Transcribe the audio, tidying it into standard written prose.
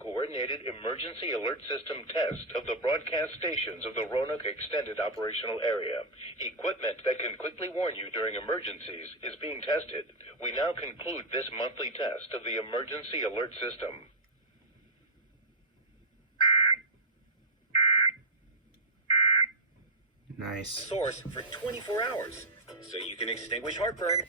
coordinated emergency alert system test of the broadcast stations of the Roanoke Extended Operational Area. Equipment that can quickly warn you during emergencies is being tested. We now conclude this monthly test of the emergency alert system. Nice. Source for 24 hours, so you can extinguish heartburn